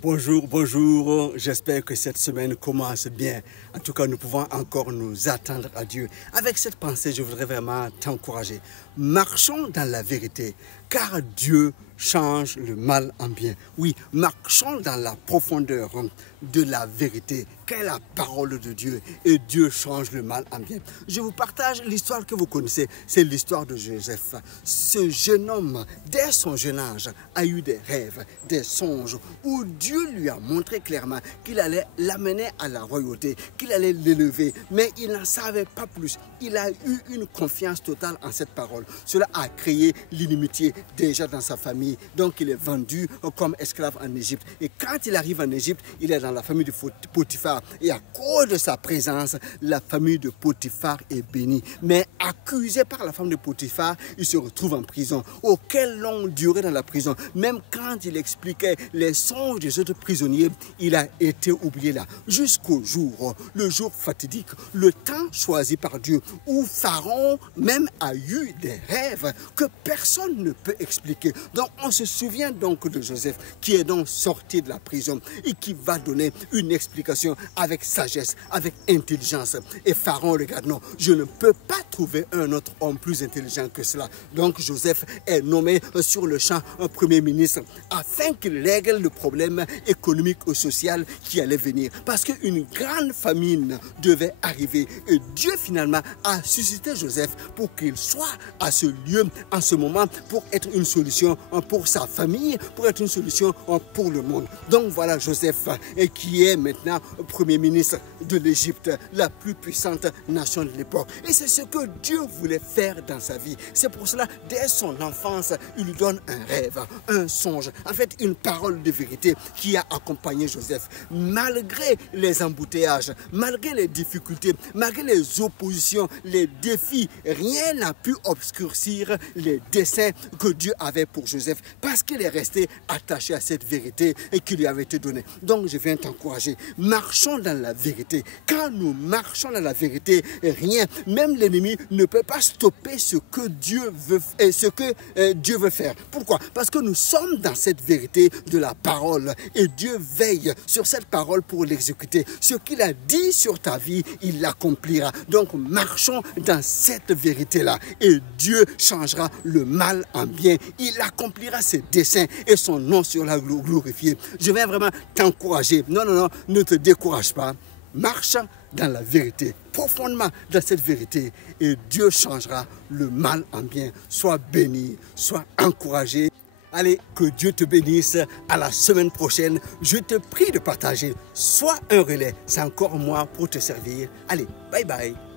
Bonjour, bonjour, j'espère que cette semaine commence bien. En tout cas, nous pouvons encore nous attendre à Dieu. Avec cette pensée, je voudrais vraiment t'encourager. Marchons dans la vérité, car Dieu change le mal en bien. Oui, marchons dans la profondeur de la vérité, qu'est la parole de Dieu, et Dieu change le mal en bien. Je vous partage l'histoire que vous connaissez, c'est l'histoire de Joseph. Ce jeune homme, dès son jeune âge, a eu des rêves, des songes, où Dieu lui a montré clairement qu'il allait l'amener à la royauté, qu'il allait l'élever, mais il n'en savait pas plus. Il a eu une confiance totale en cette parole. Cela a créé l'inimitié déjà dans sa famille. Donc il est vendu comme esclave en Égypte. Et quand il arrive en Égypte, il est dans la famille de Potiphar. Et à cause de sa présence, la famille de Potiphar est bénie. Mais accusé par la femme de Potiphar, il se retrouve en prison. Oh, quelle longue durée dans la prison. Même quand il expliquait les songes des autres prisonniers, il a été oublié là. Jusqu'au jour, le jour fatidique, le temps choisi par Dieu, où Pharaon même a eu des rêves que personne ne peut expliquer. Donc on se souvient donc de Joseph qui est donc sorti de la prison et qui va donner une explication avec sagesse, avec intelligence. Et Pharaon regarde, non, je ne peux pas trouver un autre homme plus intelligent que cela. Donc Joseph est nommé sur le champ premier ministre afin qu'il règle le problème économique ou social qui allait venir. Parce qu'une grande famine devait arriver. Et Dieu finalement a suscité Joseph pour qu'il soit à ce lieu en ce moment pour être une solution pour sa famille, pour être une solution pour le monde. Donc voilà Joseph qui est maintenant premier ministre de l'Égypte, la plus puissante nation de l'époque. Et c'est ce que Dieu voulait faire dans sa vie. C'est pour cela, dès son enfance, il lui donne un rêve, un songe, en fait une parole de vérité qui a accompagné Joseph. Malgré les embouteillages, malgré les difficultés, malgré les oppositions, les défis, rien n'a pu obscurcir les desseins que Dieu avait pour Joseph parce qu'il est resté attaché à cette vérité et qui lui avait été donnée. Donc je viens t'encourager, marchons dans la vérité. Quand nous marchons dans la vérité, rien, même l'ennemi ne peut pas stopper ce que Dieu veut faire. Pourquoi? Parce que nous sommes dans cette vérité de la parole et Dieu veille sur cette parole pour l'exécuter. Ce qu'il a dit sur ta vie, il l'accomplira. Donc marchons dans cette vérité-là et Dieu changera le mal en bien. Il accomplira ses desseins et son nom sera glorifié. Je viens vraiment t'encourager. Non, non, non, ne te décourage pas. Marche dans la vérité, profondément dans cette vérité et Dieu changera le mal en bien. Sois béni, sois encouragé. Allez, que Dieu te bénisse. À la semaine prochaine. Je te prie de partager. Sois un relais. C'est encore moi pour te servir. Allez, bye bye.